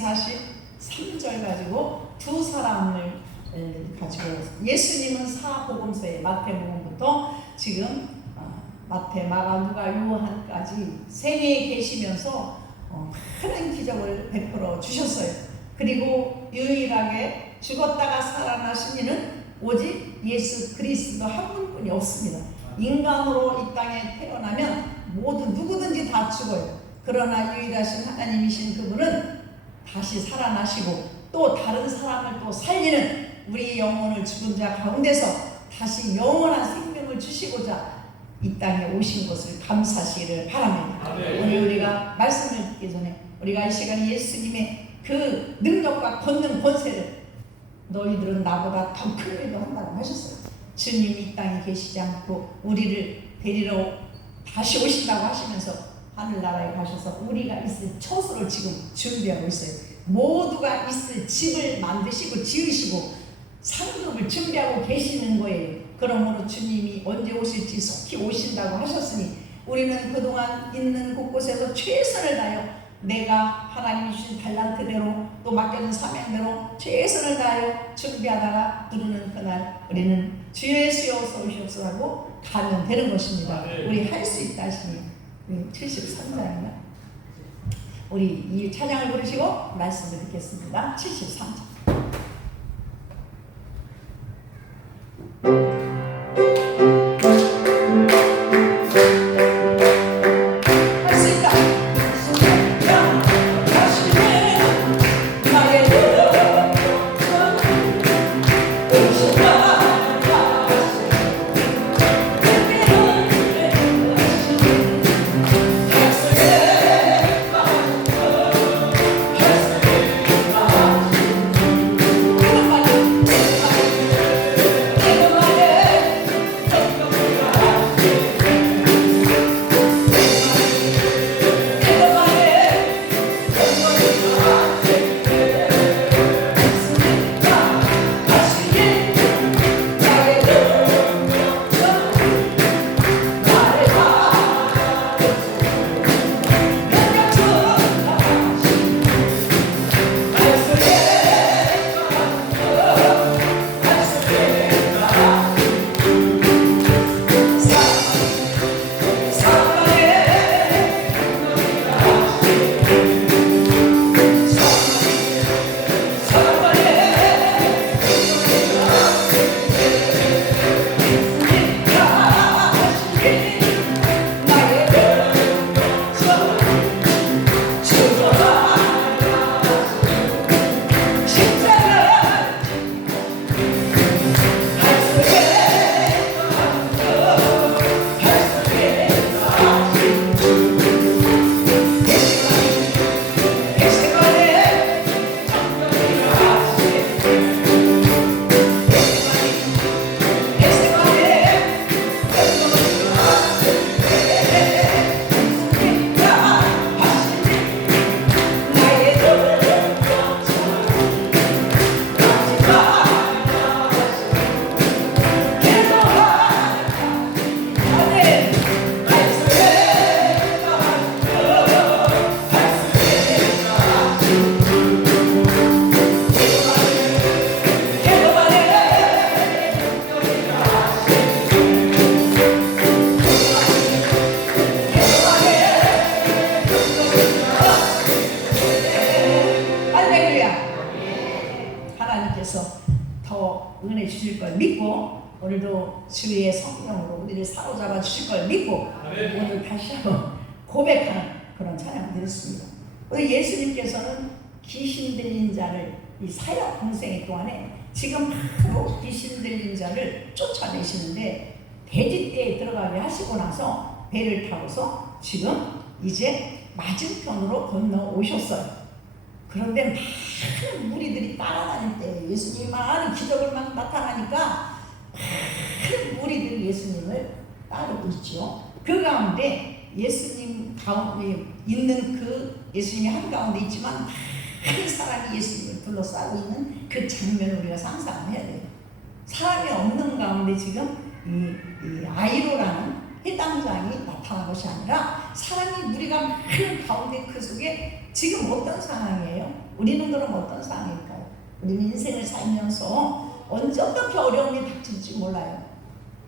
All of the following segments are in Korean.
43절 가지고 두 사람을 가지고 예수님은 사복음서에 마태복음부터 지금 마태, 마가, 누가, 요한까지 생애에 계시면서 많은 기적을 베풀어 주셨어요. 그리고 유일하게 죽었다가 살아나신 이는 오직 예수 그리스도 한 분뿐이 없습니다. 인간으로 이 땅에 태어나면 모두 누구든지 다 죽어요. 그러나 유일하신 하나님이신 그분은 다시 살아나시고 또 다른 사람을 또 살리는 우리 영혼을 죽은 자 가운데서 다시 영원한 생명을 주시고자 이 땅에 오신 것을 감사하시기를 바랍니다. 오늘 우리가 말씀을 듣기 전에 우리가 이 시간에 예수님의 그 능력과 걷는 권세를 너희들은 나보다 더 큰 일도 한다고 하셨어요. 주님이 이 땅에 계시지 않고 우리를 데리러 다시 오신다고 하시면서 하늘나라에 가셔서 우리가 있을 처소를 지금 준비하고 있어요. 모두가 있을 집을 만드시고 지으시고 상급을 준비하고 계시는 거예요. 그러므로 주님이 언제 오실지 속히 오신다고 하셨으니 우리는 그동안 있는 곳곳에서 최선을 다하여 내가 하나님이 주신 달란트대로 또 맡겨진 사명대로 최선을 다하여 준비하다가 부르는 그날 우리는 주 예수여 어서 오시옵소서 하고 가면 되는 것입니다. 우리 할 수 있다 하시니 73장이요. 우리 이 찬양을 부르시고 말씀을 듣겠습니다. 73장. 은혜 주실 걸 믿고 오늘도 주의 성령으로 우리를 사로잡아 주실 걸 믿고 오늘 다시 한번 고백하는 그런 찬양을 드렸습니다. 우리 예수님께서는 귀신 들린 자를 이 사역 공생의 동안에 지금 바로 귀신 들린 자를 쫓아내시는데 돼지떼에 들어가게 하시고 나서 배를 타고서 지금 이제 맞은편으로 건너오셨어요. 그런데 많은 무리들이 따라다닐 때 예수님이 많은 기적을 막 나타나니까 많은 무리들이 예수님을 따르고 있죠. 그 가운데 예수님 가운데 있는 그 예수님이 한가운데 있지만 많은 사람이 예수님을 둘러싸고 있는 그 장면을 우리가 상상을 해야 돼요. 사람이 없는 가운데 지금 이 아이로라는 해당장이 나타난 것이 아니라 사람이 무리가 많은 가운데 그 속에 지금 어떤 상황이에요? 우리는 그럼 어떤 상황일까요? 우리는 인생을 살면서 언제 어떻게 어려움이 닥칠지 몰라요.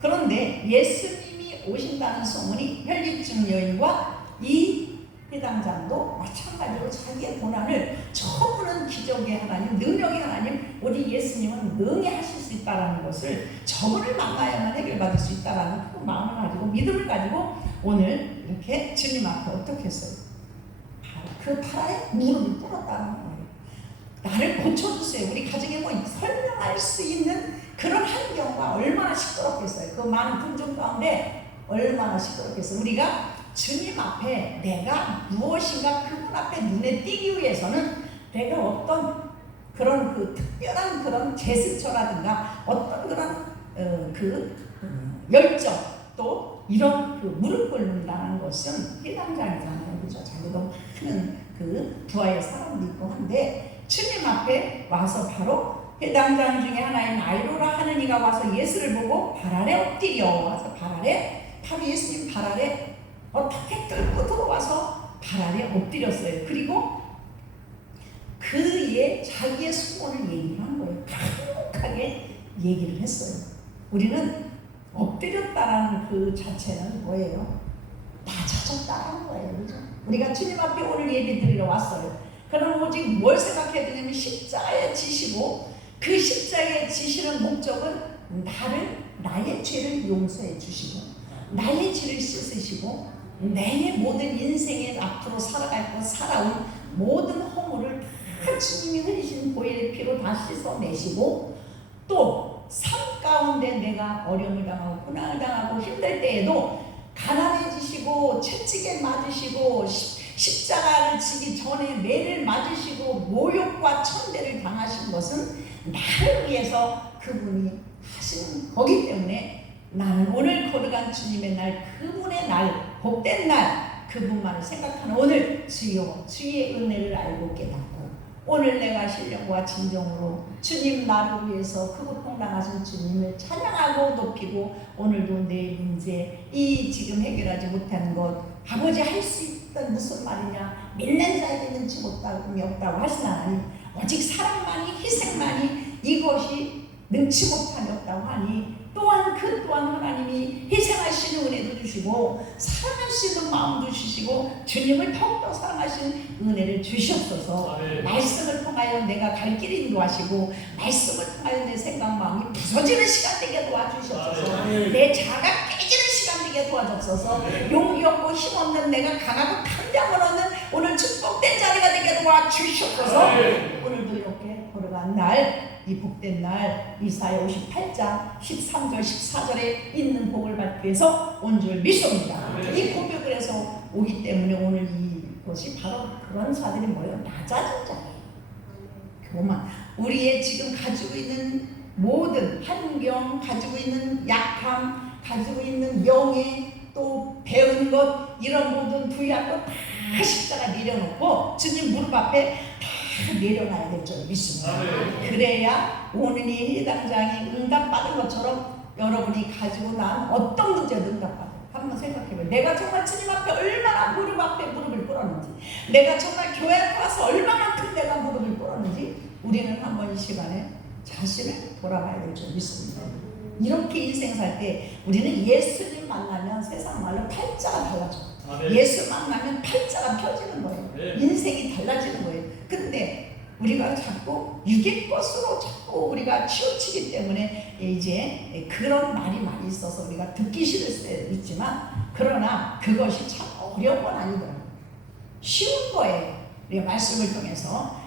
그런데 예수님이 오신다는 소문이 혈기증 여인과 이 회당장도 마찬가지로 자기의 고난을 저분은 기적의 하나님, 능력의 하나님, 우리 예수님은 능히 하실 수 있다는 것을 저분을 만나야만 해결받을 수 있다는 그 마음을 가지고 믿음을 가지고 오늘 이렇게 주님 앞에 어떻게 했어요? 그 팔에 무릎을 꿇었다는 거예요. 나를 고쳐주세요. 우리 가정에 뭐 설명할 수 있는 그런 환경과 얼마나 시끄럽겠어요. 그 많은 분중 가운데 얼마나 시끄럽겠어요. 우리가 주님 앞에 내가 무엇인가 그분 앞에 눈에 띄기 위해서는 내가 어떤 그런 그 특별한 그런 제스처라든가 어떤 그런 열정 또 이런 그 무릎 꿇는다는 것은 회당장이잖아요. 그죠? 자기도 많은 그 부하의 사람도 있고 한데 주님 앞에 와서 바로 회당장 중에 하나인 아이로라 하는 이가 와서 예수를 보고 발 아래 엎드려 와서 발 아래 바로 예수님 발 아래 어떻게 뚫고 들어와서 발 아래 엎드렸어요. 그리고 그의 자기의 소원을 얘기를 한 거예요. 간곡하게 얘기를 했어요. 우리는 엎드렸다라는 그 자체는 뭐예요? 낮아졌다는 거예요. 그죠? 우리가 주님 앞에 오늘 예배 드리러 왔어요. 그럼 오직 뭘 생각해야 되냐면 십자가에 지시고 그 십자가에 지시는 목적은 나의 죄를 용서해 주시고 나의 죄를 씻으시고 내 모든 인생에 앞으로 살아온 모든 허물을 다 주님이 흘리신 보혈의 피로 다 씻어내시고 또 삶 가운데 내가 어려움을 당하고 고난을 당하고 힘들 때에도 가난해지시고 채찍에 맞으시고 십자가를 지기 전에 매를 맞으시고 모욕과 천대를 당하신 것은 나를 위해서 그분이 하신 거기 때문에 나는 오늘 거룩한 주님의 날, 그분의 날, 복된 날, 그분만을 생각하는 오늘 주여 주의 은혜를 알고 깨닫고 오늘 내가 신령과 진정으로 주님 나를 위해서 그 고통 당하신 주님을 찬양하고 높이고 오늘도 내 문제 이 지금 해결하지 못한 것 아버지 할 수 있던 무슨 말이냐 믿는 자에게 능치 못함이 없다고 하신 하나님 오직 사랑만이 희생만이 이것이 능치 못함이 없다고 하니 또한 그 또한 하나님이 희생하시는 은혜도 주시고 사랑할 수 있는 마음도 주시고 주님을 더욱더 사랑하시는 은혜를 주시옵소서. 말씀을 통하여 내가 갈 길 인도하시고 말씀을 통하여 내 생각 마음이 부서지는 시간 되게 도와주시옵소서. 내 자가 깨지는 시간 되게 도와주옵소서. 용기 없고 힘없는 내가 강하고 감당을 얻는 오늘 축복된 자리가 되게 도와주시옵소서. 오늘도 이렇게 걸어간 날 이 복된 날 이사야 58장 13절 14절에 있는 복을 받기 위해서 온 줄 믿습니다. 이 고백을 해서 오기 때문에 오늘 이것이 바로 그런 자들이 뭐예요? 낮아진 자예요. 그것만 우리의 지금 가지고 있는 모든 환경, 가지고 있는 약함, 가지고 있는 명예 또 배운 것 이런 모든 부유한 것 다 십자가 내려놓고 주님 무릎 앞에 다 내려놔야 될 줄 믿습니다. 그래야 오늘 이 해당장이 응답받은 것처럼 여러분이 가지고 난 어떤 문제도 응답받아요. 한번 생각해봐요. 내가 정말 주님 앞에 얼마나 무릎 앞에 무릎을 꿇었는지 내가 정말 교회 와서 얼마만큼 내가 무릎을 꿇었는지 우리는 한번 이 시간에 자신을 돌아봐야 될 줄 믿습니다. 이렇게 인생 살 때 우리는 예수님 만나면 세상 말로 팔자가 달라져요. 예수 만나면 팔자가 펴지는 거예요. 인생이 달라지는 거예요. 근데 우리가 자꾸 육의 것으로 자꾸 우리가 치우치기 때문에 이제 그런 말이 많이 있어서 우리가 듣기 싫을 수 있지만 그러나 그것이 참 어려운 건 아니더라고요. 쉬운 거예요. 우리가 말씀을 통해서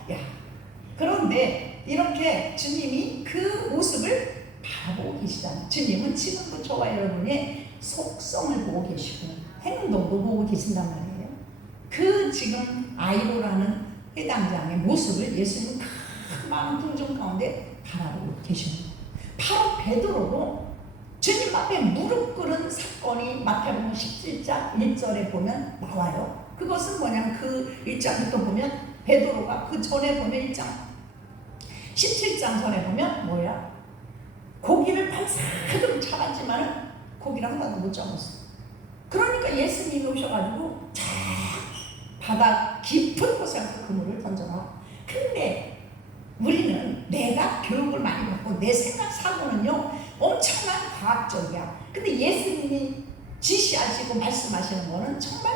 그런데 이렇게 주님이 그 모습을 바라보고 계시잖아요. 주님은 지금도 저와 여러분의 속성을 보고 계시고 행동도 보고 계신단 말이에요. 그 지금 아이로라는 회당장의 모습을 예수님은 큰 많은 풍경 가운데 바라보고 계십니다. 바로 베드로도 주님 앞에 무릎 꿇은 사건이 마태복음 17장 1절에 보면 나와요. 그것은 뭐냐면 그 1장부터 보면 베드로가 그 전에 보면 1장 17장 전에 보면 뭐야? 고기를 반사그릇 잡았지만은 고기를 하나도 못 잡았어. 그러니까 예수님이 오셔가지고 바다 깊은 곳에 그물을 던져놔. 근데 우리는 내가 교육을 많이 받고 내 생각 사고는요 엄청난 과학적이야. 근데 예수님이 지시하시고 말씀하시는 거는 정말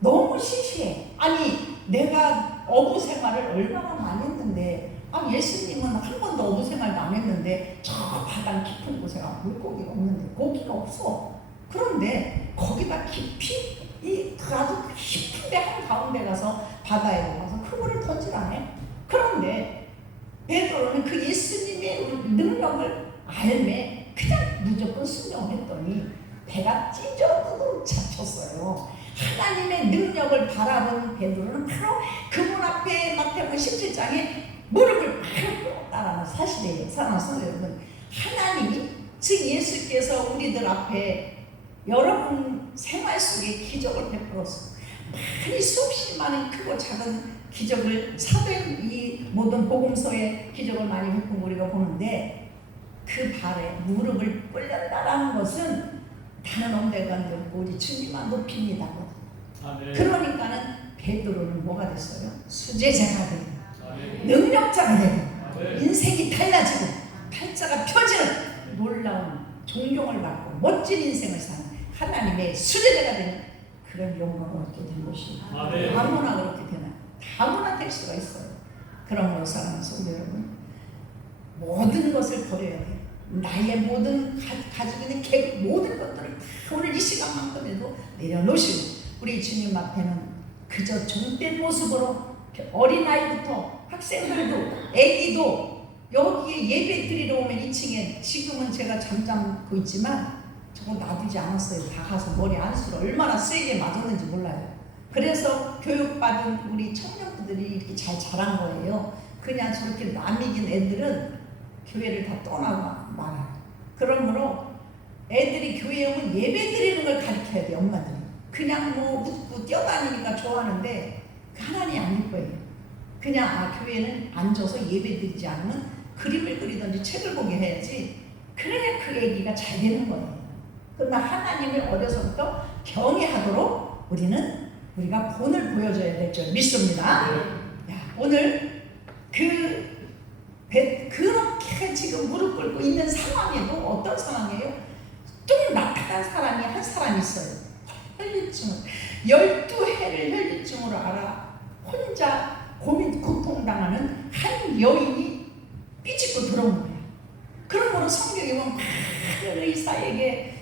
너무 시시해. 아니 내가 어부 생활을 얼마나 많이 했는데 예수님은 한 번도 어부 생활도 안 했는데 저 바다 깊은 곳에 가 물고기가 없는데 고기가 없어. 그런데 거기다 깊이 아주 깊은 데 한가운데 가서 바다에 가서 그물을 던지라네. 그런데 베드로는 그 예수님의 능력을 알매 그냥 무조건 순종을 했더니 배가 찢어지도록 잡혔어요. 하나님의 능력을 바라본 베드로는 바로 그분 앞에 마태복음 17장에 무릎을 바로 꿇었다라는 사실이에요. 사랑하는 성도 여러분, 하나님이 즉 예수께서 우리들 앞에 여러분 생활 속에 기적을 베풀었어. 많이 수없이 많은 크고 작은 기적을 사도의 이 모든 복음서의 기적을 많이 베푼 우리가 보는데 그 발에 무릎을 꿇는다라는 것은 다른 엄대가 없고 우리 주님만 높입니다. 그러니까는 베드로는 뭐가 됐어요? 수제자가 되고 능력자가 되고 인생이 달라지고 팔자가 펴지는 놀라운 존경을 받고 멋진 인생을 사는 하나님의 수제자가 되는 그런 영광을 얻게 된 것입니다. 아무나 그렇게 되나? 다무나 될 수가 있어요. 그러므로 사랑하는 성도 여러분, 모든 것을 버려야 돼요. 나의 모든 가지고 있는 계획 모든 것들을 오늘 이 시간만큼에도 내려놓으시고 우리 주님 앞에는 그저 종된 모습으로 어린아이부터 학생들도 애기도 여기에 예배 드리러 오면 2층에 지금은 제가 잠잠고 있지만 저거 놔두지 않았어요. 다 가서 머리 안수로 얼마나 세게 맞았는지 몰라요. 그래서 교육받은 우리 청년들이 이렇게 잘 자란 거예요. 그냥 저렇게 남이긴 애들은 교회를 다 떠나고 말아요. 그러므로 애들이 교회에 오면 예배 드리는 걸 가르쳐야 돼요. 엄마들이. 그냥 뭐 웃고 뛰어다니니까 좋아하는데 하나님이 아닐 거예요. 그냥 교회는 앉아서 예배 드리지 않으면 그림을 그리든지 책을 보게 해야지. 그래야 그 얘기가 잘 되는 거예요. 그러나 하나님을 어려서부터 경외하도록 우리가 본을 보여줘야 될 줄 믿습니다. 오늘 그렇게 지금 무릎 꿇고 있는 상황에도 어떤 상황이에요? 또 나타난 사람이 한 사람이 있어요. 혈류증을 12해를 혈류증으로 알아 혼자 고통당하는 한 여인이 삐집고 들어온 거야. 그러므로 성경에 보면 많은 의사에게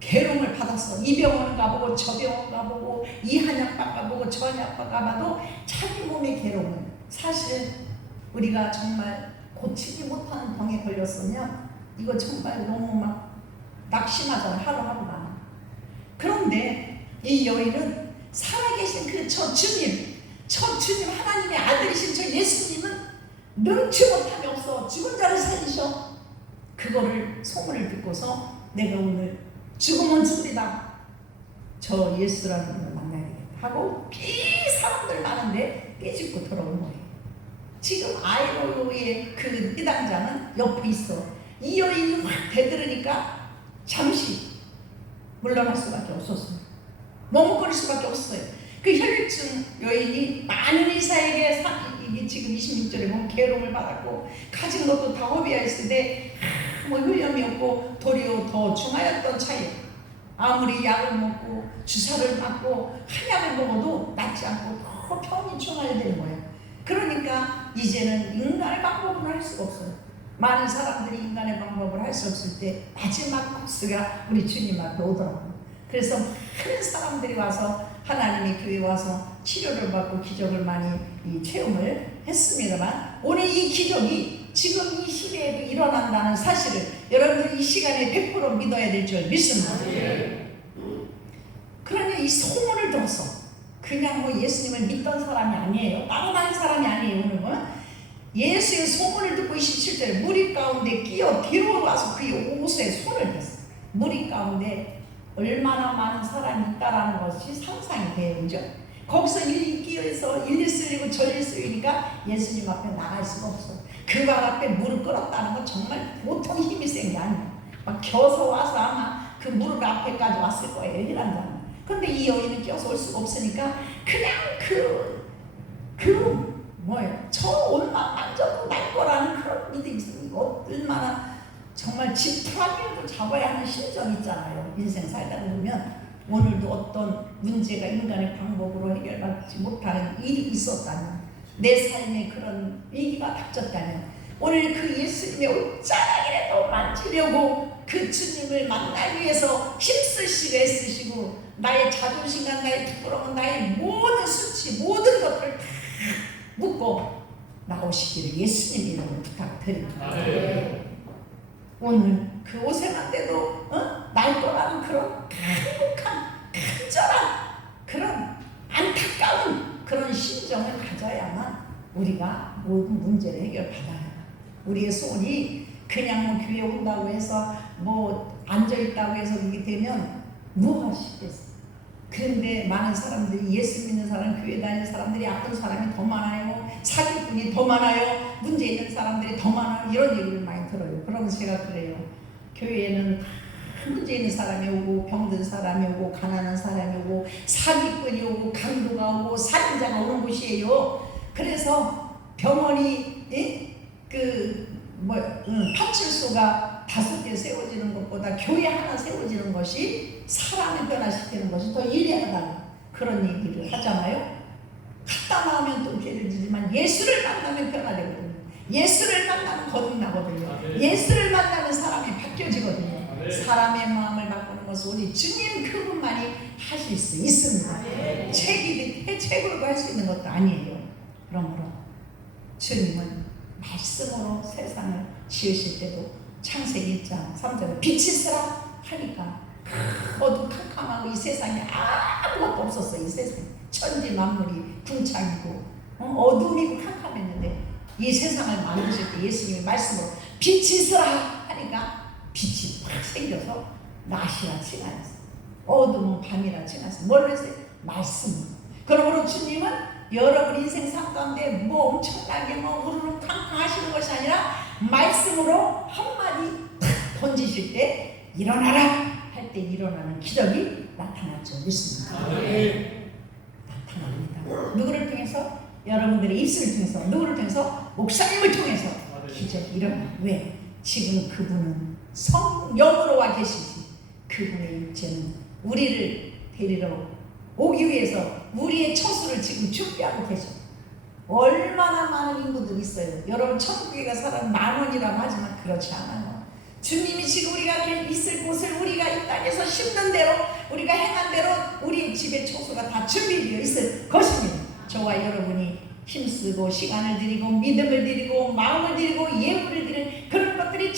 괴로움을 받았어. 이 병원 가보고 저 병원 가보고 이 한약방 가보고 저 한약방 가봐도 자기 몸의 괴로움을 사실 우리가 정말 고치지 못하는 병에 걸렸으면 이거 정말 너무 막 낙심하잖아. 하루하루가. 그런데 이 여인은 살아계신 저 주님 하나님의 아들이신 저 예수님은 능치 못함이 없어 죽은 자를 살리셔. 그거를 소문을 듣고서 내가 오늘 죽으면 죽으리다. 저 예수라는 분을 만나야겠다 하고 사람들 많은데 깨집고 돌아온 거예요. 지금 아이로의 그 이당장은 옆에 있어. 이 여인이 확 대들으니까 잠시 물러날 수밖에 없었어요. 머뭇거릴 수밖에 없어요. 그 혈류증 여인이 많은 의사에게 이게 지금 26절에 보면 괴로움을 받았고 가진 것도 다 허비하였을 때 뭐 효염이 없고 도리어 더 중하였던 차이. 아무리 약을 먹고 주사를 맞고 한약을 먹어도 낫지 않고 더 병이 중하여되는 거예요. 그러니까 이제는 인간의 방법은 할 수가 없어요. 많은 사람들이 인간의 방법을 할 수 없을 때 마지막 코스가 우리 주님 앞에 오더라고요. 그래서 많은 사람들이 와서 하나님의 교회에 와서 치료를 받고 기적을 많이 체험을 했습니다만 오늘 이 기적이 지금 이 시대에도 일어난다는 사실을 여러분들이 이 시간에 100% 믿어야 될 줄 믿습니다. 그러니 이 소문을 들어서 그냥 뭐 예수님을 믿던 사람이 아니에요. 따라다닌 사람이 아니에요. 오늘은 예수의 소문을 듣고 27절에 무리 가운데 끼어 뒤로 와서 그의 옷에 손을 댔어요. 무리 가운데 얼마나 많은 사람이 있다라는 것이 상상이 돼요. 그죠? 거기서 일일이 끼어서 일일 쓰이고 저일 쓰이니까 예수님 앞에 나갈 수가 없어. 그 발 앞에 무릎 꿇었다는 건 정말 보통 힘이 센 게 아니에요. 막 겨서 와서 아마 그 무릎 앞에까지 왔을 거예요. 이란다는. 근데 이 여인은 끼어서 올 수가 없으니까 그냥 그 뭐예요? 저 옷만 만져도 날 거라는 그런 믿음이 있어요. 얼마나 정말 지푸라기라도 잡아야 하는 심정이 있잖아요. 인생 살다 보면 오늘도 어떤 문제가 인간의 방법으로 해결받지 못하는 일이 있었다면, 내 삶에 그런 위기가 닥쳤다면, 오늘 그 예수님의 옷자락이라도 만지려고 그 주님을 만나기 위해서 힘쓰시고 애쓰시고 나의 자존심과 나의 부끄러움, 나의 모든 수치, 모든 것들을 다 묻고 나오시기를 예수님 이름으로 부탁드립니다. 오늘 그 옷에만 날 거라는 그런 행복한, 간절한 그런 안타까운 그런 심정을 가져야만 우리가 모든 문제를 해결받아야 해요. 우리의 손이 그냥 뭐 교회 온다고 해서 뭐 앉아있다고 해서 그렇게 되면 무엇이겠어요. 그런데 많은 사람들이, 예수 믿는 사람, 교회 다니는 사람들이 아픈 사람이 더 많아요. 사기꾼이 더 많아요. 문제 있는 사람들이 더 많아요. 이런 얘기를 많이 들어요. 그러면서 제가 그래요. 교회에는 문제 있는 사람이 오고, 병든 사람이 오고, 가난한 사람이 오고, 사기꾼이 오고, 강도가 오고, 살인자가 오는 곳이에요. 그래서 병원이 파출소가 5개 세워지는 것보다 교회 하나 세워지는 것이 사람을 변화시키는 것이 더 유리하다, 그런 얘기를 하잖아요. 갖다 놔면 또 죄를 지지만 예수를 만나면 변화되거든요. 예수를 만나면 거듭나거든요. 예수를 만나면 사람이 바뀌어지거든요. 사람의 마음을 바꾸는 것은 우리 주님 그분만이 하실 수 있습니다. 책으로도 할 수 있는 것도 아니에요. 그러므로 주님은 말씀으로 세상을 지으실 때도 창세기 1장 3절에 빛이 있으라 하니까 어두컴컴하고 이 세상에 아무것도 없었어요. 이 세상에 천지 만물이 궁창이고 어둠이고 캄캄했는데, 이 세상을 만드실 때 예수님의 말씀으로 빛이 있으라 하니까 빛이 팍 생겨서 낮이라 칭하였어요. 어둠은 밤이라 칭하였어요. 뭘로 했어요? 말씀으로. 그러므로 주님은 여러분 인생 삶 가운데 뭐 엄청나게 우르르 탕탕 하시는 것이 아니라 말씀으로 한마디 탁 던지실 때 일어나라 할 때 일어나는 기적이 나타났죠. 믿습니다. 나타납니다. 누구를 통해서? 여러분들의 입술을 통해서. 누구를 통해서? 목사님을 통해서 기적이 일어나. 왜? 지금 그분은 성령으로 와 계시지. 그분의 육체는 우리를 데리러 오기 위해서 우리의 처수를 지금 준비하고 계셔. 얼마나 많은 인구들이 있어요. 여러분 천국에 가 사람 10,000원이라고 하지만 그렇지 않아요. 주님이 지금 우리가 있을 곳을 우리가 이 땅에서 심는 대로, 우리가 행한 대로 우리 집의 처수가 다 준비되어 있을 것입니다. 저와 여러분이 힘쓰고 시간을 드리고 믿음을 드리고 마음을 드리고 예물을 드리는 그런 것들이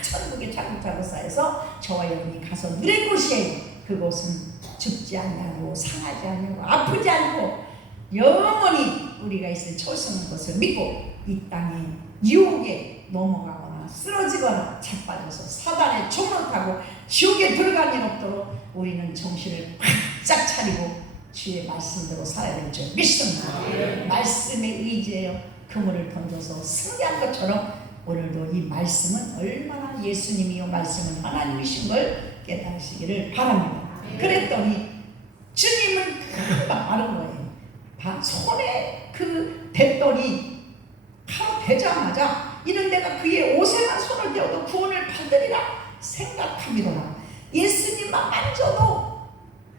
천국에 차곡차곡 쌓여서 저와 여러분이 가서 누릴 곳이에요. 그곳은 죽지 않고 상하지 않고 아프지 않고 영원히 우리가 있을 초승한 것을 믿고 이 땅에 유혹에 넘어가거나 쓰러지거나 자빠져서 사단의 종을 타고 지옥에 들어갈 일 없도록 우리는 정신을 바짝 차리고 주의 말씀대로 살아야 될 줄 믿습니다. 말씀에 의지하여 그물을 던져서 승리한 것처럼 오늘도 이 말씀은 얼마나 예수님이요 말씀은 하나님이신 걸 깨달으시기를 바랍니다. 그랬더니 주님은 금방 아는 거예요. 손에 댔더니 바로 대자마자 이는 내가 그의 옷에만 손을 대어도 구원을 받으리라 생각함이로라. 예수님만 만져도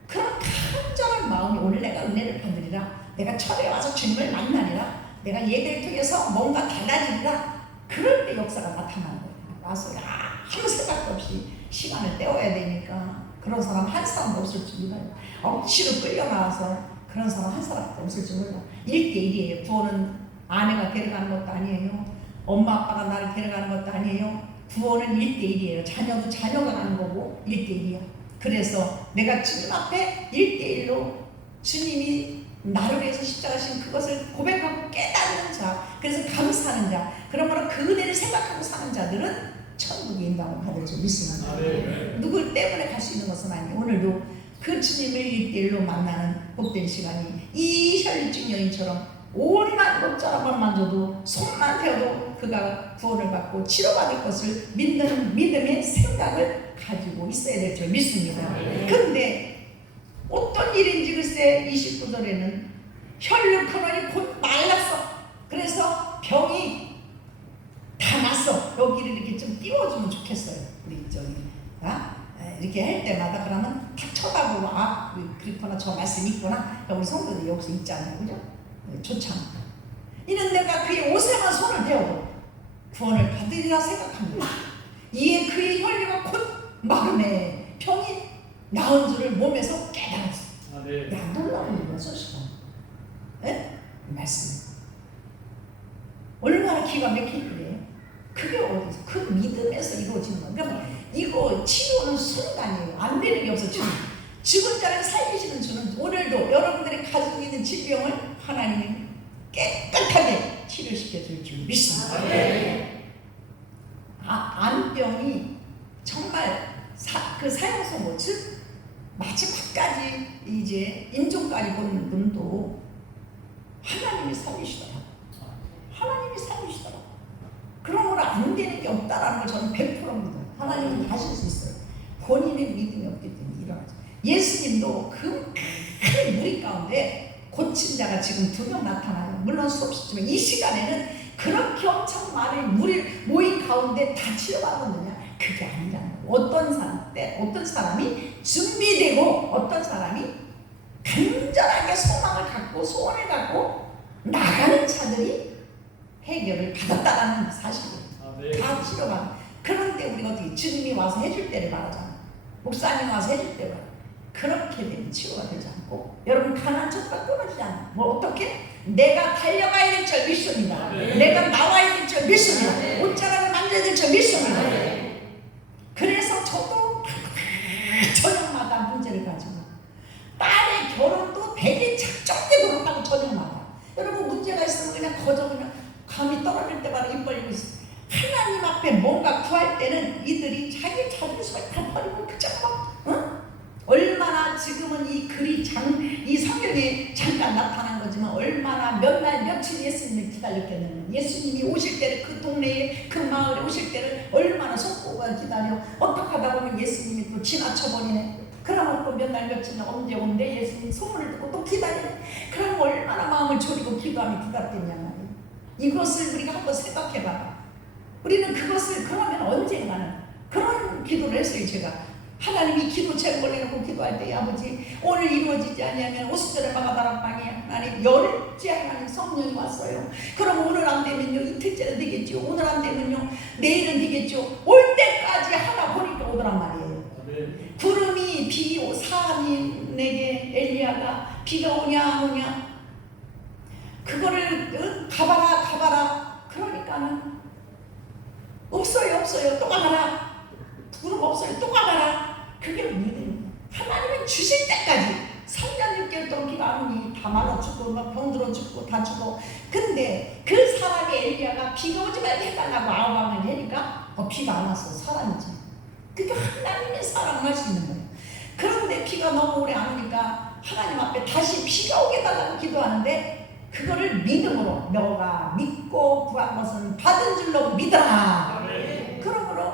그런 간절한 마음이, 오늘 내가 은혜를 받으리라, 내가 철에 와서 주님을 만나리라, 내가 예배를 통해서 뭔가 달라지리라, 그럴 때 역사가 나타나는 거예요. 와서 아무 생각도 없이 시간을 때워야 되니까 그런 사람 한 사람도 없을 줄 몰라요. 억지로 끌려나와서 그런 사람 한 사람도 없을 줄 몰라. 1대1이에요. 구원은 아내가 데려가는 것도 아니에요. 엄마 아빠가 나를 데려가는 것도 아니에요. 구원은 1대1이에요. 자녀도 자녀가 가는 거고 1대1이야. 그래서 내가 주님 앞에 1대1로 주님이 나를 위해서 십자가신 그것을 고백하고 깨닫는 자, 그래서 감사하는 자, 그러므로 그 은혜를 생각하고 사는 자들은 천국의 인당을 받을 줄 믿습니다. 누구 때문에 갈 수 있는 것은 아니에요. 오늘도 그 주님을 1대1로 만나는 복된 시간이, 이 혈육증 여인처럼 온만 목자락만 만져도 손만 대어도 그가 구원을 받고 치료받을 것을 믿는 믿음의 생각을 가지고 있어야 될 줄 믿습니다. 그런데 어떤 일인지 글쎄 29절에는 혈육 근원이 곧 말랐어. 그래서 병이 다 났어. 여기를 이렇게 좀 띄워주면 좋겠어요. 우리 저기 이렇게 할 때마다 그러면 탁 쳐다보고 그렇구나, 저 말씀 있구나. 우리 성도들이 여기서 있잖아요, 그죠? 좋잖아. 이는 내가 그의 옷에만 손을 대어도 구원을 받으리라 생각합니다. 이에 그의 혈류가 곧 마름에 병이 나은 줄을 몸에서 깨달았어. 야, 놀라운 일이야, 소식은. 예? 말씀. 얼마나 기가 막힌 일이에요. 그게 어디서? 그 믿음에서 이루어지는 거야. 그러니까 이거 치료는 순간이에요. 안 되는 게 없어. 죽은 자를 살리시는 주는 오늘도 여러분들이 가지고 있는 질병을 하나님이 깨끗하게 치료시켜 줄 줄 믿습니다. 안병이 정말 그 사형선고, 즉 마지막까지 이제 인종까지 보는 분도 하나님이 살리시더라고요. 하나님이 살리시더라고요. 그러므로 안 되는 게 없다라는 걸 저는 100% 믿어요. 하나님은 하실 수 있어요. 본인의 믿음이 없기 때문에 일어나죠. 예수님도 그 큰 무리 가운데 고친 자가 지금 2명 나타나요. 물론 수없이지만 이 시간에는 그렇게 엄청 많은 무리 모인 가운데 다 치료받았느냐? 그게 아니라는 거예요. 어떤 사람이 준비되고 어떤 사람이 간절하게 소망을 갖고 소원을 갖고 나가는 자들이 해결을 받았다라는 사실이에요. 다 치료받는. 그런데 우리가 어떻게 주님이 와서 해줄 때를 말하잖아. 목사님 와서 해줄 때를 말하잖아. 그렇게 되면 치료가 되지 않고, 여러분 가난 척가 끊어지지 않아. 뭐 어떻게? 내가 달려가야 될 줄 믿습니다. 내가 나와야 될 줄 믿습니다. 옷자락을 만져야 될 줄 믿습니다. 그래서 저도 저녁마다 문제를 가지고, 딸의 결혼도 되게 작정되게 그런다고 저녁마다. 여러분 문제가 있으면 그냥 거저 그냥 감이 떨어질 때마다 입 벌리고 있어. 하나님 앞에 뭔가 구할 때는 이들이 자기 소리 다 버리고 그저 얼마나 지금은 이 글이 이 성경에 잠깐 나타난 거지만 얼마나 몇 날 며칠 예수님을 기다렸겠냐면, 예수님이 오실 때를 그 동네에 그 마을에 오실 때를 얼마나 손꼽아 기다려. 어떻게 하다 보면 예수님이 또 지나쳐버리네. 그러면 또 몇 날 며칠 언제 온대 예수님 소문을 듣고 또 기다리네. 그럼 얼마나 마음을 졸이고 기도하며 기다렸겠냐 말이에요. 이것을 우리가 한번 생각해봐라. 우리는 그것을 그러면 언젠가는 그런 기도를 했어요. 제가 하나님이 기도 제목 올려놓고 기도할 때, 아버지 오늘 이루어지지 아니하면 50절의 마가 다락방에 하나님 열흘째 하나님 성령이 왔어요. 그럼 오늘 안 되면요 이틀째는 되겠죠. 오늘 안 되면요 내일은 되겠죠. 올 때까지 하나 보니까 오더란 말이에요. 구름이 비 사람에게 엘리야가 비가 오냐 안 오냐 그거를 가봐라 그러니까는 없어요 또 가봐라. 구름 없어요 또 가봐라. 그게 믿음이에요. 하나님은 주실 때까지 3년 6개월 동안 비가 안 오니 다 말라 죽고 막 병들어 죽고 다 죽어. 근데 그 사람의 엘리야가 비가 오지 말게 해달라고 아우방을 하니까 비가 안 왔어. 사람이지. 그러니까 하나님의 사랑을 할 수 있는 거예요. 그런데 비가 너무 오래 안 오니까 하나님 앞에 다시 비가 오게 해달라고 기도하는데, 그거를 믿음으로 너가 믿고 구한 것은 받은 줄로 믿어라. 그러므로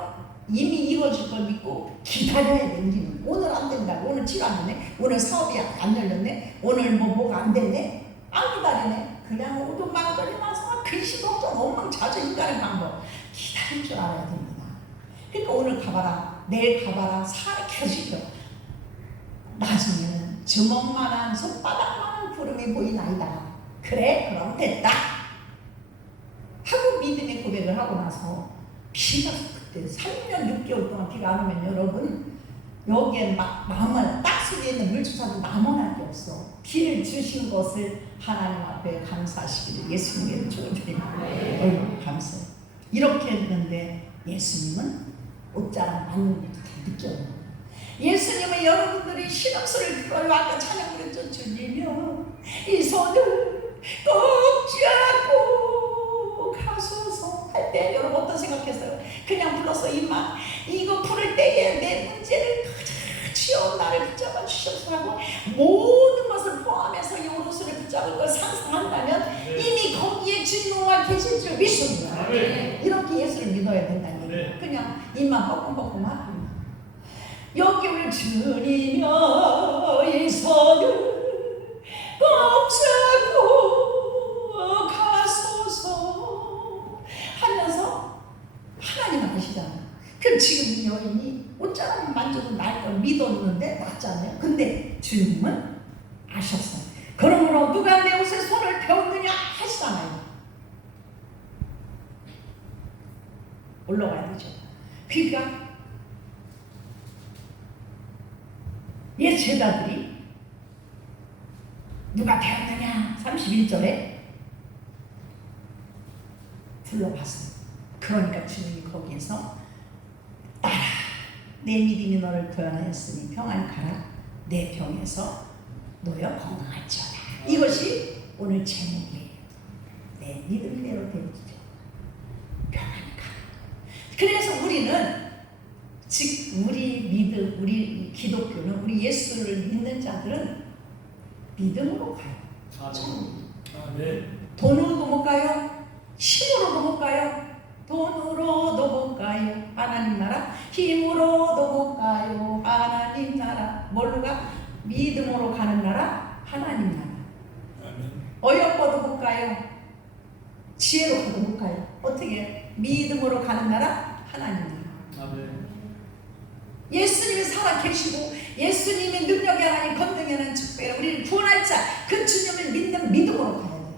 이미 이루어질 걸 믿고 기다려야 돼. 우리는 오늘 안 된다고, 오늘 치료 안 되네, 오늘 사업이 안 열렸네, 오늘 뭐가 안 됐네, 안 기다리네. 그냥 오동방전이 와서 근심걱정 엉망자주 인간의 방법 기다릴 줄 알아야 됩니다. 그러니까 오늘 가봐라 내일 가봐라 살이 켜지죠. 나중에는 주먹만한 손바닥만한 구름이 보이나이다. 그래 그럼 됐다 하고 믿음의 고백을 하고 나서 비가 그때 3년 6개월 동안 비가 안 오면 여러분 여기에 막 마음을 딱 속에 있는 물주사도 남아날 게 없어. 비를 주신 것을 하나님 앞에 감사하시기를 예수님의 축원드립니다. 얼마나 감사해요. 이렇게 했는데 예수님은 옷자락 맞는 것도 다 느껴요. 예수님은 여러분들이 신앙소리를 들어요. 아까 찬양 그랬죠. 주님이여 이 손을 꼭 잡고 가소서 할 때 여러분 어떤 생각했어요? 그냥 불러서 이마 이거 부를 때에 내 문제를 가장 나를 붙잡아 주셔서 하고 모든 것을 포함해서 이 오른손을 붙잡을 걸 상상한다면 이미 거기에 주님과 계실 줄 믿습니다. 이렇게 예수를 믿어야 된다는 얘기예요. 그냥 입만 뻐끔뻐끔 하고 여기 우리 주님여 이 손을 꼭 잡고 가소서 지금 이 여인이 옷자락 만져도 날 걸 믿었는데 맞잖아요. 근데 주님은 아셨어요. 그러므로 누가 내 옷에 손을 펴느냐 하시잖아요. 올라와야 되죠. 그러니까 옛 제자들이 누가 되었느냐 31절에 불러봤어요. 그러니까 주님이 거기에서 따라 내 믿음이 너를 구원하였으니 평안히 가라. 내 병에서 놓여 건강할지어다. 이것이 오늘 제목이에요. 내 믿음대로 되어지죠. 평안히 가라. 그래서 우리는 즉 우리 기독교는 우리 예수를 믿는 자들은 믿음으로 가요. 네. 돈으로도 못 가요. 힘으로도 못 가요. 돈으로도 못 가요. 하나님 나라. 힘으로도 못 가요. 하나님 나라. 뭘로 가? 믿음으로 가는 나라. 하나님 나라. 어여뻐도 못 가요. 지혜로도 못 가요. 어떻게? 믿음으로 가는 나라. 하나님 나라. 예수님이 살아 계시고 예수님의 능력이 하나님 권능이 하나님 축복에 우리를 구원할 자 그 주님을 믿는 믿음으로 가야 돼요.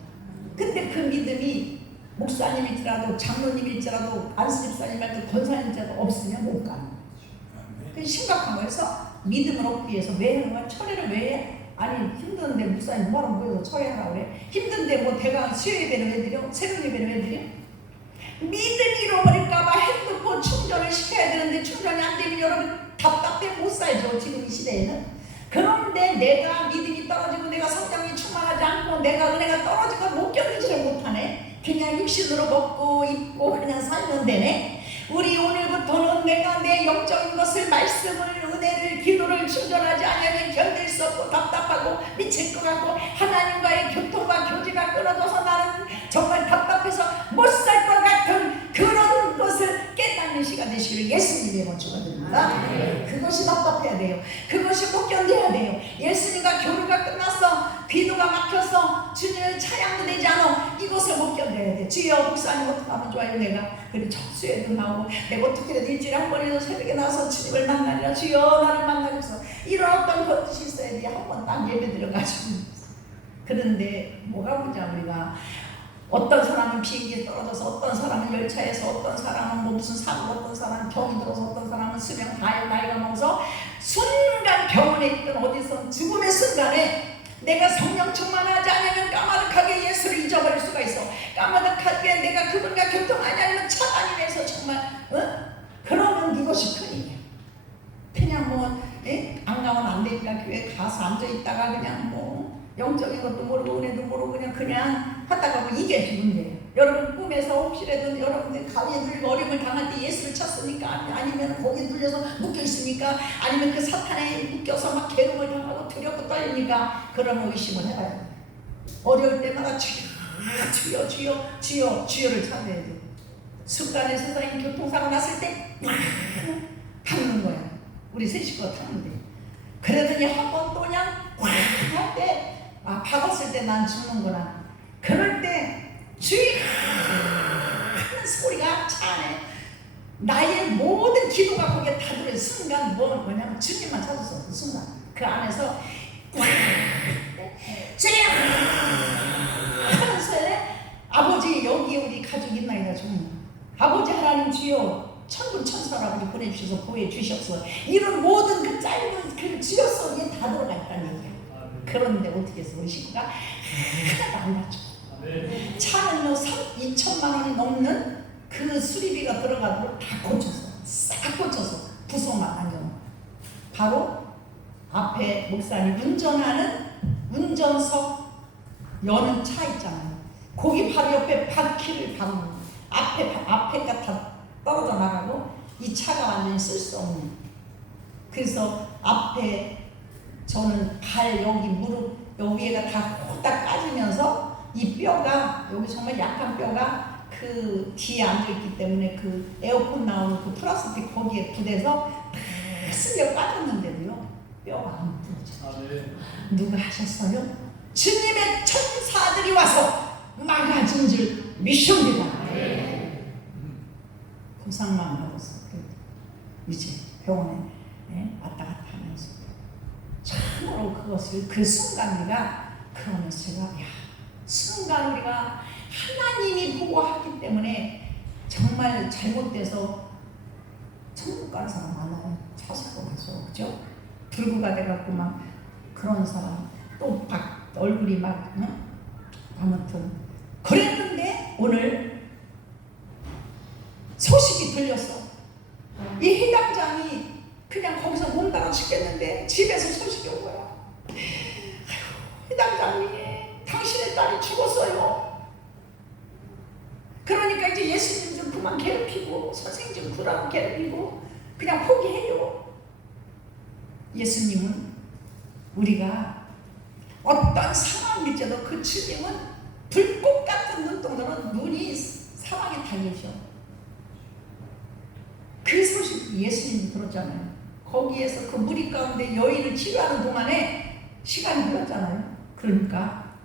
근데 그 믿음이 목사님일지라도 장로님일지라도 안수집사님일지라도 권사님일지라도 없으면 못 가는 거죠. 그게 심각한 거여서 믿음을 얻기 위해서 왜 하는 거야? 철회를 왜 해? 아니 힘든데 목사님 뭐하러 모여서 철회하라고 그래? 힘든데 뭐 대강 수요 예배는 왜 드려? 새벽 예배는 왜 드려? 믿음 잃어버릴까봐 핸드폰 충전을 시켜야 되는데 충전이 안 되면 여러분 답답해 못 살죠. 지금 이 시대에는. 그런데 내가 믿음이 떨어지고 내가 성령이 충만하지 않고 내가 은혜가 떨어지고 못 견디지를 못하네. 그냥 육신으로 먹고 입고 그냥 살면 되네. 우리 오늘부터는 내가 내 영적인 것을 말씀을 은혜를 기도를 충전하지 않으면 견딜 수 없고 답답하고 미칠 것 같고 하나님과의 교통과 교제가 끊어져서 나는 정말 답답해서 못 살 것 같은 그런 것을 깨닫는 시간 되시길 예수님의 번 축원드립니다. 그것이 답답해야 돼요. 그것이 못 견뎌야 돼요. 예수님과 교류가 끝났어. 비도가 막혀서 주님의 찬양도 되지 않아. 이것을 못 견뎌야 돼. 주여 목사님 어떻게 하면 좋아요 내가. 그리고 적수에도 나오고 내가 어떻게든 일주일에 한 번이라도 새벽에 나와서 주님을 만나리라. 주여 나를 만나겠어. 이런 어떤 것이 있어야 돼. 한 번 딱 예배 드려가지고. 그런데 뭐가 문제야 우리가. 어떤 사람은 비행기에 떨어져서 어떤 사람은 열차에서 어떤 사람은 뭐 무슨 사고 어떤 사람은 병이 들어서 어떤 사람은 수명 나이가 먹어서 순간 병원에 있든 어디서 죽음의 순간에 내가 성령 충만하지 않으면 까마득하게 예수를 잊어버릴 수가 있어. 까마득하게 내가 그분과 교통하지 않으면 차단이면서 정말 그러면 이것이 큰일이야. 그냥 뭐 안 가면 안 되니까 교회 가서 앉아있다가 그냥 뭐 영적인 것도 모르고 은혜도 모르고 그냥 하다가 뭐 이게 문제예요. 여러분 꿈에서 혹시라도 여러분들 가위에 눌리고 어려움을 당할 때 예수를 찾습니까? 아니면 거기에 눌려서 묶여있습니까? 아니면 그 사탄에 묶여서 막 괴로움을 당하고 두렵고 떨리니까 그러면 의심을 해봐야 돼요. 어려울 때마다 주여 주여를 찾아야 돼요. 순간에 세상에 교통사고 났을 때 닦는 거야. 우리 세 식구가 닦는데 그러더니 한 번 또 그냥 할 때 박았을 때 난 죽는구나. 그럴 때 주의 하는 소리가 차 안에 나의 모든 기도가 거기에 다 들어있는 순간 뭐냐면 주님만 찾았어. 그 순간 그 안에서 주님 하면서 아버지 여기 우리 가족 있나이다 좀 아버지 하나님 주여 천군 천사라고 보내주셔서 보여주셨어. 이런 모든 그 짧은 그 주여 속에 다 들어가 있다는 얘기야. 그런데 어떻게 해서 우리 식구가 하나도 안 다쳐. 차는요 2천만 원이 넘는 그 수리비가 들어가도록 다 고쳤어. 싹 고쳐서 부서만 안경. 바로 앞에 목사님 운전하는 운전석 여는 차 있잖아요. 거기 바로 옆에 바퀴를 박는 앞에가 다 떨어져 나가고 이 차가 완전히 쓸 수 없는. 그래서 앞에 저는 발 여기 무릎 여기 위에가 다 호딱 까지면서 이 뼈가 여기 정말 약한 뼈가 그 뒤에 앉아있기 때문에 그 에어컨 나오는 그 플라스틱 거기에 부대서 다 쓸려 빠졌는데도요 뼈가 안 부러져. 누가 하셨어요? 주님의 천사들이 와서 막아준 줄 미십니다. 보상만 받았어. 이제 병원에 왔다 갔다 하면서 참으로 그것을 그 순간 우리가 그러면서 제가 순간 우리가 하나님이 보고 하기 때문에 정말 잘못돼서 천국 가는 사람 많아요. 차사고 가서 그죠? 불구가 돼갖고 막 그런 사람 또 막 얼굴이 막 아무튼 그랬는데 오늘 소식이 들렸어. 이 해당장이 그냥 거기서 몸담아 죽겠는데 집에서 소식이 온 거야. 해당장이 당신의 딸이 죽었어요. 그러니까 이제 예수님 좀 그만 괴롭히고 선생님 좀 그만 괴롭히고 그냥 포기해요. 예수님은 우리가 어떤 상황일지라도 그 주님은 불꽃 같은 눈동자로 눈이 사방에 달리셔. 그 소식 예수님이 들었잖아요. 거기에서 그 무리 가운데 여인을 치료하는 동안에 시간이 흘렀잖아요. 그러니까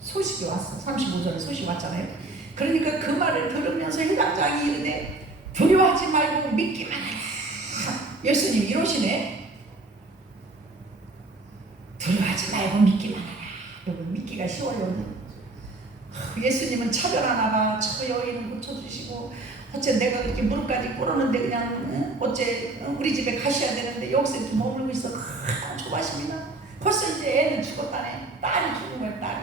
소식이 왔어. 35절에 소식이 왔잖아요. 그러니까 그 말을 들으면서 해당장이 이르되 두려워하지 말고 믿기만 하라. 예수님 이러시네. 두려워하지 말고 믿기만 하라. 여러분 믿기가 쉬워요. 예수님은 차별하나 봐. 저 여인을 고쳐주시고 어째 내가 그렇게 무릎까지 꿇었는데 그냥 어째 우리 집에 가셔야 되는데 여기서 이렇게 머물고 있어. 조바심이나 벌써 이제 애는 죽었다네. 딸이 죽은 거야. 딸이.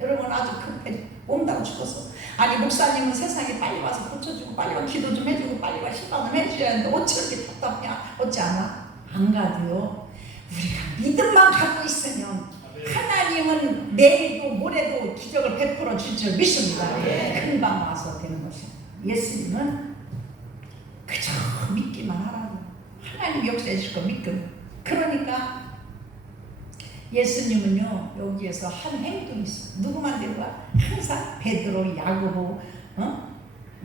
여러분 아주 급해. 몸다고 죽었어. 아니 목사님은 세상에 빨리 와서 고쳐주고 빨리 와 기도 좀 해주고 빨리 와 시간을 해줘야 하는데 어째 이렇게 답답냐. 어찌 안 와? 안 가도요. 우리가 믿음만 갖고 있으면 하나님은 내일도 모레도 기적을 베풀어 줄 줄 믿습니다. 금방 와서 되는 것입니다. 예수님은 그저 믿기만 하라고. 하나님 역사해 줄 거 믿고. 그러니까 예수님은요 여기에서 한 행동이 있어요. 누구만 데려가? 항상 베드로, 야고보,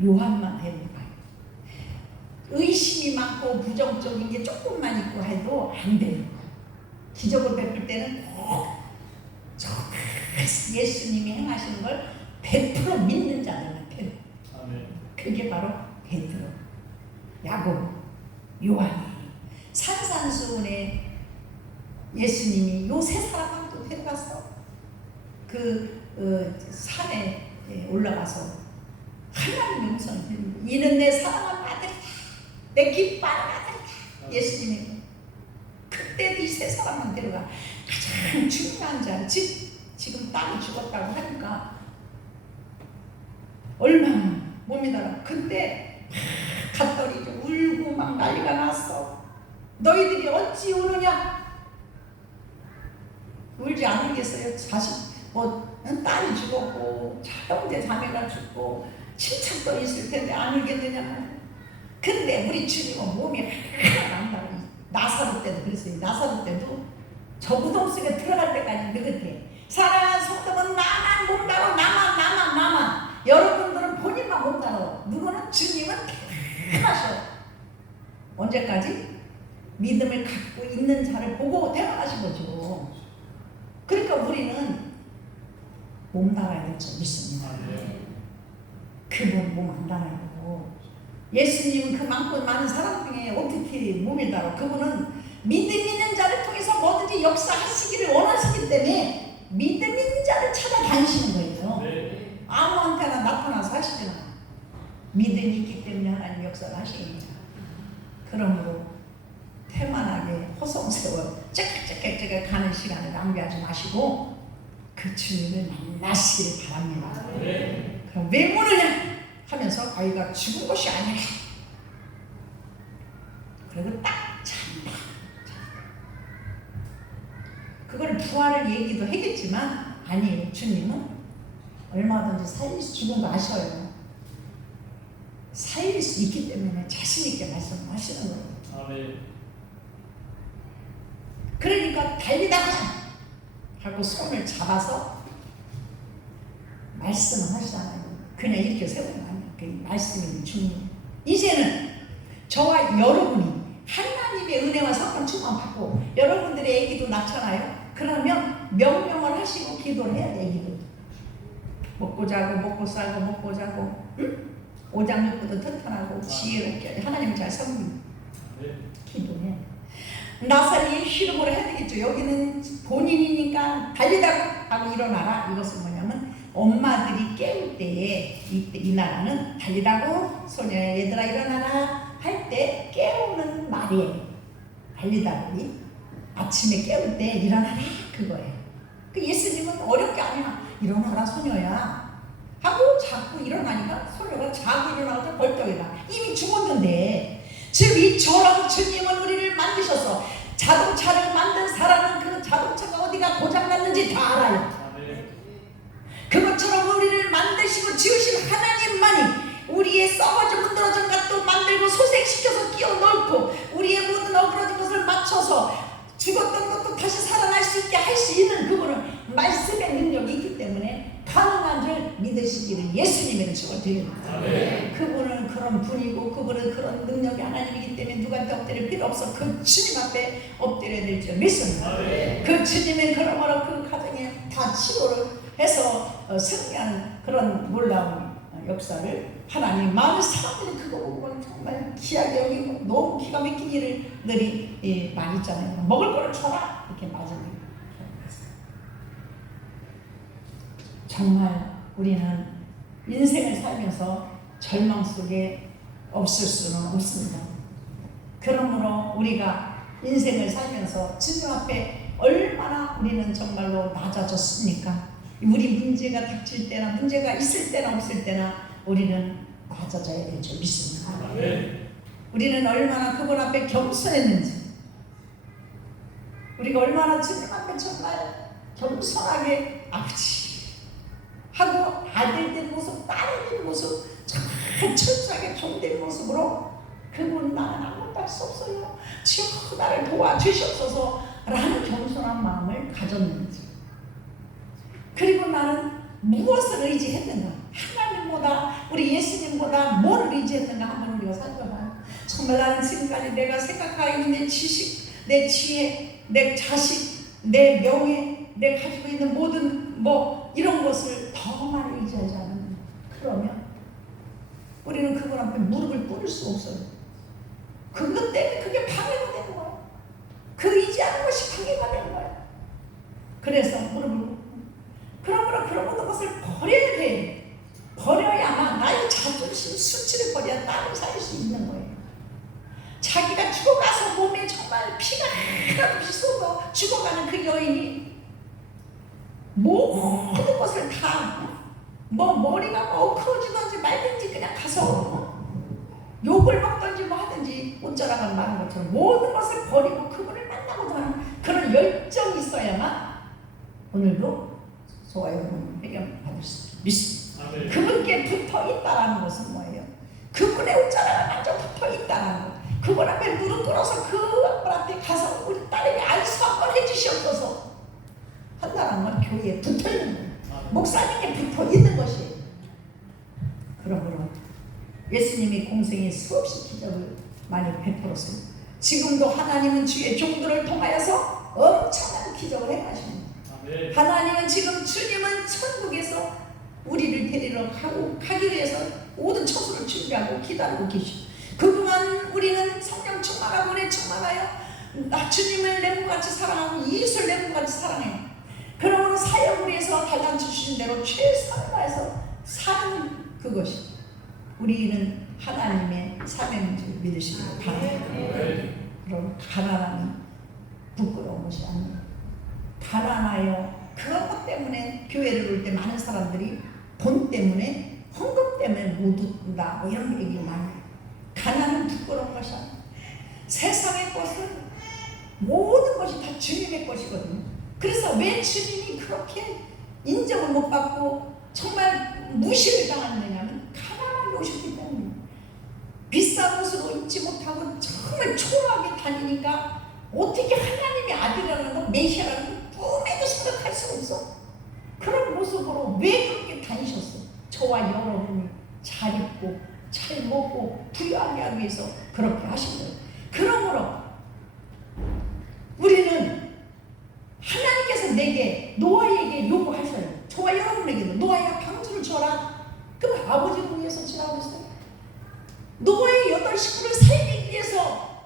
요한만 데려가요. 의심이 많고 부정적인 게 조금만 있고 해도 안 돼요. 기적을 베풀 때는 꼭 예수님이 행하시는 걸 100% 믿는 자들만 데려. 그게 바로 베드로, 야고보, 요한이. 산산수훈에 예수님이 요 세 사람만 또 데려갔어. 그 산에 올라가서 하나님의 음성을 들리고 이는 내 사랑하는 아들이다. 내 기뻐하는 아들이다. 예수님이 그때도 이 세 사람만 데려가. 가장 중요한 자, 지금 딸이 죽었다고 하니까 얼마나 몸이 달아. 근데 갔더니 울고 막 난리가 났어. 너희들이 어찌 우느냐? 울지 않으겠어요? 자식 딸이 죽었고 형제 자매가 죽고 친척도 있을 텐데 안 울겠느냐? 근데 우리 주님은 몸이 하나도 안 달아. 나사로 때도 그랬어요. 나사로 때도 저 무덤 속에 들어갈 때까지 느긋해. 사랑하는 성도는 나만 몸다로 나만. 여러분들은 본인만 몸다로. 누구는 주님은 하셔. 언제까지? 믿음을 갖고 있는 자를 보고 태어나신 거죠. 그러니까 우리는 몸 달아야 될 줄 믿습니다. 그분 몸 안 달아요. 예수님은 그 많은 사람 중에 어떻게 몸을 달아? 그분은 믿음 있는 자를 통해서 뭐든지 역사하시기를 원하시기 때문에 믿음 있는 자를 찾아다니시는 거예요. 아무한테나 나타나서 하시지 않아요. 믿음이 있기 때문에 하나님 역사를 하시니까. 그러므로 태만하게 호성세워 째깍째깍 가는 시간을 낭비하지 마시고 그 주님을 만나시길 바랍니다. 그럼 왜 모르냐 하면서 아이가 죽은 것이 아니라 그리고 딱 잔다. 그걸 부활을 얘기도 하겠지만 아니에요. 주님은 얼마든지 살릴 수 죽은 거 아셔요. 살릴 수 있기 때문에 자신 있게 말씀하시는 거예요. 아멘. 그러니까 달리다가 하고 손을 잡아서 말씀을 하시잖아요. 그냥 이렇게 세우는 거 아니에요. 그 말씀이 주님. 이제는 저와 여러분이 하나님의 은혜와 성령 충만 받고 여러분들의 애기도 낳잖아요. 그러면 명령을 하시고 기도를 해야 돼. 애기도 먹고 자고 먹고 살고 먹고 자고 응? 오장육부도 튼튼하고 지혜롭게 하나님 잘 섬기고 기도해. 나사리의 희롱으로 해야 되겠죠. 여기는 본인이니까 달리다가 하고 일어나라. 이것은 뭐냐면 엄마들이 깨울 때에 이 나라는 달리라고 소녀야 얘들아 일어나라 할 때 깨우는 말이에요. 달리다보니 아침에 깨울 때 일어나라 그거예요. 그 예수님은 어렵게 아니야. 일어나라 소녀야 하고 자꾸 일어나니까 소녀가 자고 일어나서 벌떡 일어나. 이미 죽었는데 즉 이처럼 주님은 우리를 만드셔서 자동차를 만든 사람은 그 자동차가 어디가 고장났는지 다 알아요. 그것처럼 우리를 만드시고 지으신 하나님만이 우리의 썩어져 문드러진 것도 만들고 소생시켜서 끼워 넣고 우리의 모든 어그러진 것을 맞춰서 죽었던 것도 다시 살아날 수 있게 할 수 있는 그분은 말씀의 능력이 있기 때문에 가능한 줄 믿으시기를 예수님의 축원드립니다. 그분은 그런 분이고 그분은 그런 능력이 하나님이기 때문에 누구한테 엎드릴 필요 없어. 그 주님 앞에 엎드려야 될 줄 믿습니다. 그 주님의 그러므로 그 가정에 다 치료를 해서 승리하는 그런 놀라운 역사를 하나님 많은 사람들이 그거 보고 정말 귀하게 여기고 너무 기가 막힌 일들이 많이 있잖아요. 먹을 거를 줘라 이렇게 맞으면 정말 우리는 인생을 살면서 절망 속에 없을 수는 없습니다. 그러므로 우리가 인생을 살면서 주님 앞에 얼마나 우리는 정말로 낮아졌습니까? 우리 문제가 닥칠 때나 문제가 있을 때나 없을 때나 우리는 낮아져야 될 줄 믿습니다. 우리는 얼마나 그분 앞에 겸손했는지 우리가 얼마나 주님 앞에 정말 겸손하게 아버지 하고 아들된 모습, 딸된 모습 정말 철저하게 종된 모습으로 그분 나는 아무것도 할 수 없어요. 주여 나를 도와주시옵소서 라는 겸손한 마음을 가졌는지 그리고 나는 무엇을 의지했는가 하나님보다 우리 예수님보다 뭘 의지했는가 한번 우리가 살펴봐요. 정말 나는 지금까지 내가 생각하고 있는 내 지식, 내 지혜, 내 자식, 내 명예, 내 가지고 있는 모든 이런 것을 더 많이 의지하지 않는다. 그러면 우리는 그분 앞에 무릎을 꿇을 수 없어요. 그것 때문에 그게 방해가 되는 거야. 그 의지하는 것이 방해가 되는 거야. 그래서 무릎을 꿇고 그러므로 그런 모든 것을 버려야 돼. 버려야만 나의 자존심, 수치를 버려야 나를 살릴 수 있는 거예요. 자기가 죽어가서 몸에 정말 피가 하나도 없이 쏟아 죽어가는 그 여인이 모든 것을 다 머리가 엉클어지든지 말든지 그냥 가서 욕을 먹든지 하든지 옷자락을 말한 것처럼 모든 것을 버리고 그분을 만나고자 하는 그런 열정이 있어야만 오늘도 저와 여러분 회개 받을 수 믿습니다. 그분께 붙어 있다라는 것은 뭐예요? 그분의 옷자락을 완전 붙어 있다라는 것. 그분 앞에 무릎 꿇어서 그분 앞에 가서 우리 딸에게 안수 한번 해주시옵소서 한다는 건 교회에 붙어 있는 거예요. 목사님께 붙어 있는 것이에요. 그러므로 예수님이 공생에 수없이 기적을 많이 베풀었어요. 지금도 하나님은 주의 종들을 통하여서 엄청난 기적을 행하십니다. 하나님은 지금 주님은 천국에서 우리를 데리러 가기 위해서 모든 처소를 준비하고 기다리고 계시고 그동안 우리는 성령 충만하고 은혜 충만하여 나 주님을 내 몸같이 사랑하고 예수를 내 몸같이 사랑해요. 그러므로 사역을 위해서 달란트 주신 대로 최선을 다해서 사는 그것이 우리는 하나님의 사명인 줄 믿으시길 바랍니다. 그럼 가난함이 부끄러운 것이 아니에요. 가난하여 그런 것 때문에 교회를 올 때 많은 사람들이 돈 때문에 헌금 때문에 못 웃는다 이런 얘기 많이 해요. 가난은 부끄러운 것이 아니에요. 세상의 것은 모든 것이 다 주님의 것이거든요. 그래서 왜 주님이 그렇게 인정을 못 받고 정말 무시를 당하느냐면 가난하게 오셨기 때문에 비싼 옷을 입지 못하고 정말 초라하게 다니니까 어떻게 하나님의 아들이라는 거 메시아라는 거 꿈에도 생각할 수 없어. 그런 모습으로 왜 그렇게 다니셨어? 저와 여러분이 잘 입고 잘 먹고 부유하게 하기 위해서 그렇게 하신 거예요. 그러므로 우리는 하나님께서 내게 노아에게 요구하셔요. 저와 여러분에게도 노아야 방주를 줘라. 그럼 아버지를 위해서 주라고 했어요. 노아의 8 식구를 살리기 위해서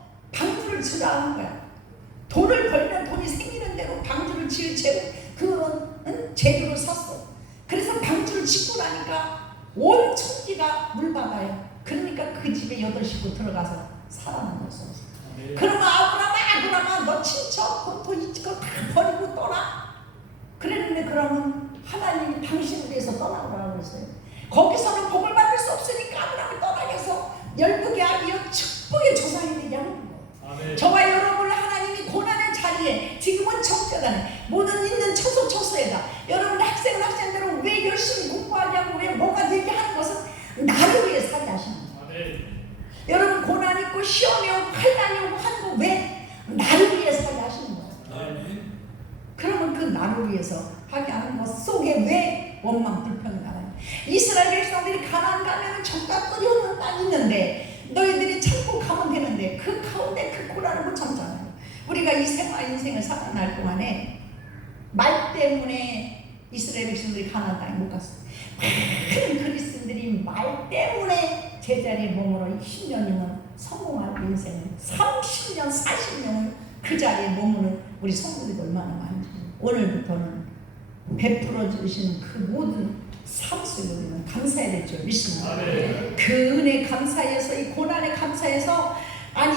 천지가 물바다예요. 그러니까 그 집에 8식구 들어가서 살아남을 수 없어요. 그러면 아브라함아 너 친척 본토 이거 다 버리고 떠나? 그랬는데 그러면 하나님이 당신을 위해서 떠나오라고 그랬어요. 거기서는 복을 받을 수 없으니까 아브라함을 떠나게 해서 열국의 아기여 축복의 조상이 되게 하는 거예요. 저와 여러분을 하나님이 고난의 자리에 지금은 정죄단에 모든 있는 처소에다 여러분 학생은 학생대로 왜 열심히 공부하게 하고 왜 뭐가 되게 하는 것은 나를 위해 살게 하시는 거예요. 여러분 고난 있고 시험이 오고 환난이 오고 하는 거 왜? 나를 위해 살게 하시는 거예요. 그러면 그 나를 위해서 하게 하는 것 속에 왜 원망 불평이 나요? 이스라엘 백성들이 가나안 가면 적과 끓여오는 땅이 있는데 너희들이 참고 가면 되는데 그 가운데 그 고난을 못 참잖아요. 우리가 이 생활 인생을 사는 날 동안에 말 때문에 이스라엘 백성들이 가나안 땅에 못 갔어요. 많은 그리스도인들이 말 때문에 제자리에 머물러 10년이면 성공할 인생을 30년 40년을 그 자리에 머무는 우리 성도들이 얼마나 많은지 오늘부터는 베풀어 주시는 그 모든 삶 속에 우리는 감사해야 될 줄 믿습니다. 그 은혜 감사해서 이 고난에 감사해서 아니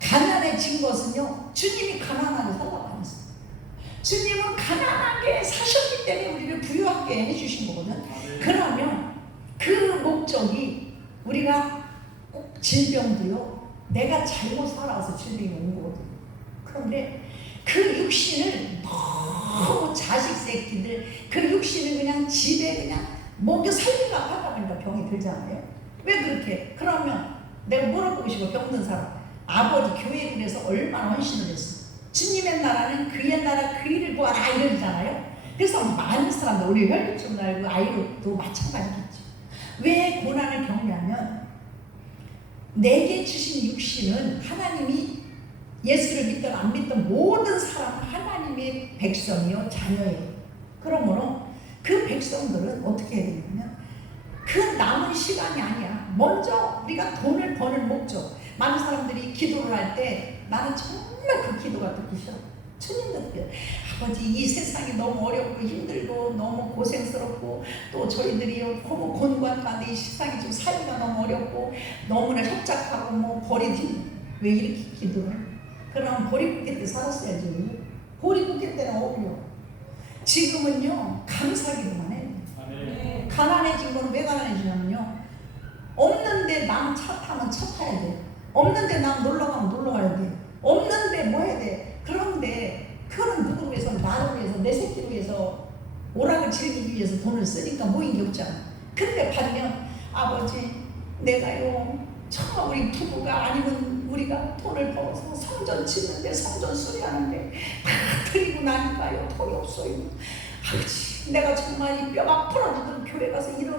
가난해진 것은요 주님이 가난하게 살라고 안 했어요. 주님은 가난하게 사셨기 때문에 우리를 부유하게 해주신 거거든. 그러면 그 목적이 우리가 꼭 질병도요 내가 잘못 살아서 질병이 온 거거든. 그런데 그 육신을 너무 자식 새끼들 그 육신을 그냥 집에 그냥 먹여 살리려고 하다 보니까 병이 들잖아요. 왜 그렇게? 그러면 내가 물어보고 싶어. 병든 사람 아버지 교회를 위해서 얼마나 헌신을 했어. 주님의 나라는 그의 나라 그 일을 구하라 이러잖아요. 그래서 많은 사람들 우리 혈기증 알고 아이로도 마찬가지겠죠. 왜 고난을 겪냐면 내게 주신 육신은 하나님이 예수를 믿든 안 믿든 모든 사람은 하나님의 백성이요 자녀예요. 그러므로 그 백성들은 어떻게 해야 되냐면 그 남은 시간이 아니야. 먼저 우리가 돈을 버는 목적. 많은 사람들이 기도를 할 때 나는 정말 그 기도가 듣기 싫어. 주님들 아버지 이 세상이 너무 어렵고 힘들고 너무 고생스럽고 또 저희들이 너무 곤고한데 이 세상이 좀 살기가 너무 어렵고 너무나 협착하고 뭐 버리지 왜 이렇게 기도를? 그럼 보리국회 때 살았어야지. 보리국회 때는 어울려. 지금은요 감사기도만 해. 가난해진 건 왜 가난해지냐면요 없는데 남 차 타면 차 타야 돼. 없는데 남 놀러 가면 놀러 가야 돼. 없는데 뭐 해야 돼. 그런데 그거는 누구를 위해서 나를 위해서 내 새끼를 위해서 오락을 즐기기 위해서 돈을 쓰니까 모인 게 없잖아. 근데 반면 아버지 내가요 정말 우리 부부가 아니면 우리가 돈을 벌어서 성전 짓는데 성전 수리하는데 다 드리고 나니까요 돈이 없어요. 아버지 내가 정말 이 뼈가 부러지던 교회 가서 일을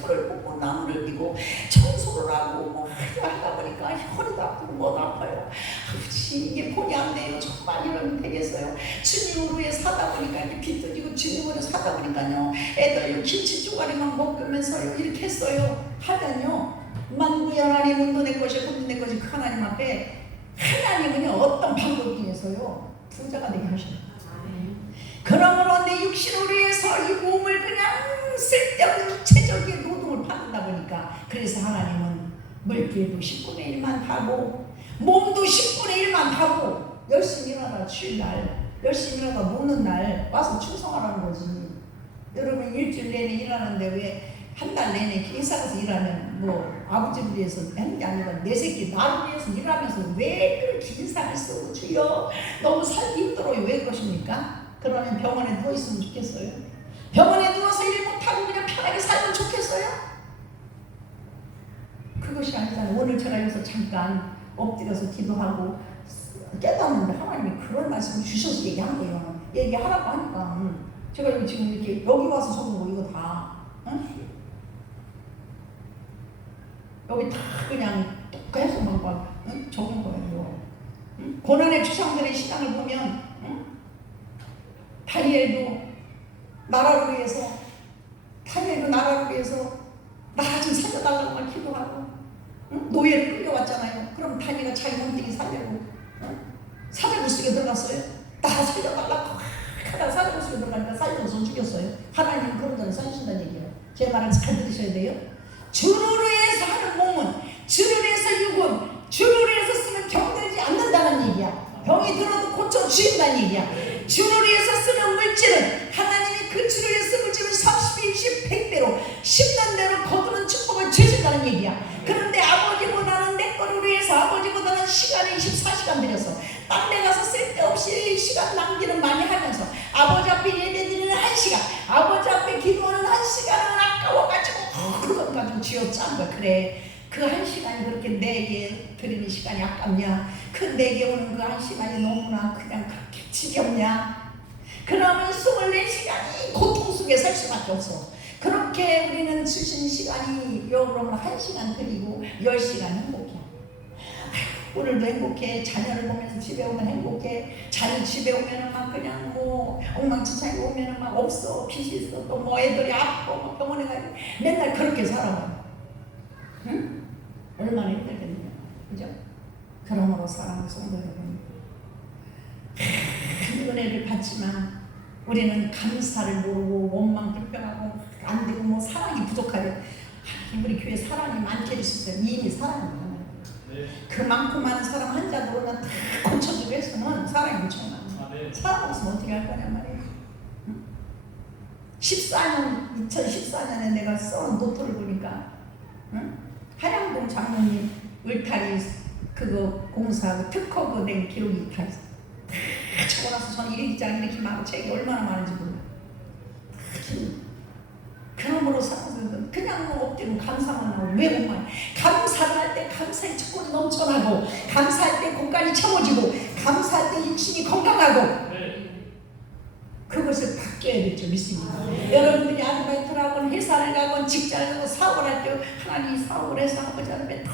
풀을 뽑고 나무를 비고 청소를 하고 뭐 하다 보니까 허리도 아프고 뭐도 아파요. 아버지 이게 본이 안 돼요. 정말 이러면 되겠어요. 주님을 위해 사다 보니까 이게 빚도 지고 주님으로 사다 보니까요 애들 김치 쪼가리만 먹으면서요 이렇게 했어요. 하면요 만구의 하나님은 너 내 것이 곧 내 것이 그 하나님 앞에 하나님은요 어떤 방법 중에서요 부자가 되게 하셔요. 그러므로 내 육신을 위해서 이 몸을 그냥 쓸데없는 체적인 노동을 받는다 보니까 그래서 하나님은 물기도 10분의 1만 하고 몸도 10분의 1만 하고 열심히 일하다 주일날 열심히 일하다 노는 날 와서 충성하라는 거지. 여러분 일주일 내내 일하는데 왜 한 달 내내 회사 가서 일하면 뭐 아버지를 위해서 하는 게 아니라 내 새끼 나를 위해서 일하면서 왜 그렇게 인상을 쓰고 주여 너무 살기 힘들어요. 왜 그러십니까? 그러면 병원에 누워있으면 좋겠어요? 병원에 누워서 일 못하고 그냥 편하게 살면 좋겠어요? 그것이 아니잖아요. 오늘 제가 여기서 잠깐 엎드려서 기도하고 깨닫는데 하나님이 그런 말씀을 주셔서 얘기한 거예요. 얘기하라고 하니까 제가 여기 지금 이렇게 여기 와서 적은 거 이거 다 응? 여기 다 그냥 계속 막 응? 적은 거예요. 응? 고난의 주상들의 신앙을 보면 응? 다니엘도 나라를 위해서 나라 좀 살려달라고만 기도하고 응? 노예를 끌려왔잖아요. 그럼 다니엘가 자기 몸뚱이 살려고 응? 사자굴 들어갔어요. 나라 살려달라고 하다가 사자굴 들어가니까 살려서 죽였어요. 하나님은 그런 자를 살리신다는 얘기예요. 제 말을 잘 들으셔야 돼요. 주를 위해서 하는 몸은, 주를 위해서 육은, 주를 위해서 쓰면 병들지 않는다는 얘기야. 병이 들어도 고쳐주신다는 얘기야. 주를 위해서 쓰는 물질은 하나님이 그 주를 위해서 물질을 30, 20, 100배로 10년 대로 거두는 축복을 주신다는 얘기야. 그런데 아버지보다는 내 거를 위해서, 아버지보다는 시간을 24시간 들여서 딴 데 가서 쓸데없이 시간 낭비를 많이 하면서 아버지 앞에 예배드리는 1시간, 아버지 앞에 기도하는 1시간은 아까워가지고 그것 가지고 쥐어짠 거야. 그래, 그 1시간이 그렇게 내게 드리는 시간이 아깝냐? 그 내게 오는 그 1시간이 너무나 그냥 그렇게 지겹냐? 그러면 24시간이 고통 속에 살 수밖에 없어. 그렇게 우리는 주신 시간이 여러분 1시간 드리고 10시간 행복해. 오늘도 행복해. 자녀를 보면서 집에 오면 행복해. 자녀 집에 오면은 막 그냥 뭐 엉망진창이 오면은 막 없어, 빚이 있어, 또 뭐 애들이 아프고 뭐 병원에 가고 맨날 그렇게 살아요. 응? 얼마나 힘들겠냐, 그죠? 그러므로 사랑하는 성도 여러분, 큰 은혜를 받지만 우리는 감사를 모르고 원망 불평하고 안 되고 뭐 사랑이 부족하대. 우리 교회 사랑이 많게 해주셨어요. 이미 사랑이 많아요. 그 많고 많은 사람 한 자로는 다 고쳐주고 했으면 사랑이 엄청나. 사랑 없으면 어떻게 할 거냐 말이에요. 2014년에 내가 써온 노트를 보니까, 한양동 장로님 울타리 그거 공사하고 특허 그 낸 기록이 다 있어. 다 적어놔서 저는 일기장 이렇게 많고 책이 얼마나 많은지 몰라. 그러므로 사람들은 그냥 뭐 엎드리면 감사만 하고 왜 못 말해? 감사를 할 때 감사의 축복이 넘쳐나고, 감사할 때 공간이 채워지고, 감사할 때 육신이 건강하고, 그것을 바뀌어야겠죠, 믿습니다. 여러분들이 아르바이트를 하건 회사를 가건 직장을 가건 사업을 할 때 하나님 사업을 해서 아버지 앞에 더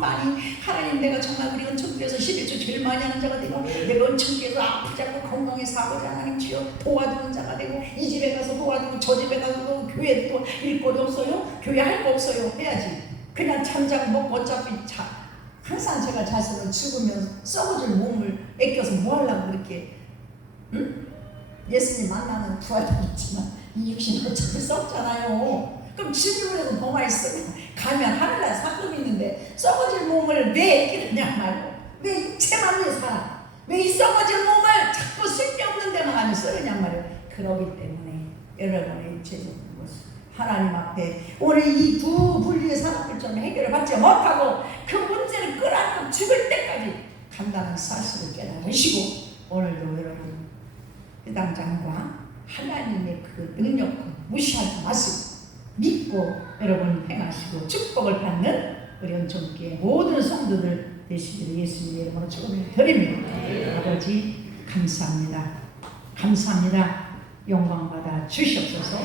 많이 하나님, 내가 정말 우리 은총교에서 11조 제일 많이 하는 자가 되고, 내가 은총교에서 아프지 않고 건강해서 아버지 하나님 주여 도와주는 자가 되고, 이 집에 가서 도와주고 저 집에 가서 교회 또 일거리 없어요? 교회 할 거 없어요? 해야지. 그냥 잠자고 먹고 어차피 항상 제가 자신을 죽으면 썩어질 몸을 아껴서 뭐 하려고 그렇게, 응? 예수님 만나면 부활하겠지만 이 육신은 어차피 썩잖아요. 그럼 지금이라도 더 많이 쓰면 가면 하늘날 상금 있는데 썩어질 몸을 왜 아끼느냐 말고, 왜 육체만 위해 살아? 왜 이 썩어질 몸을 자꾸 쓸데없는 데만 가면 쓰느냐 말이에요. 그러기 때문에 여러분의 육체적인 것을 하나님 앞에 오늘 이 두 분리의 사람들 좀 해결을 받지 못하고 그 문제를 끌어안고 죽을 때까지 간다는 사실을 깨달으시고, 오늘도 여러분 회당장과 하나님의 그 능력을 무시하지 마시고 믿고 여러분 행하시고 축복을 받는 우리 은총교회 모든 성도들 되시기를 예수님의 이름으로 축원을 드립니다. 아버지 감사합니다. 감사합니다. 영광 받아 주시옵소서.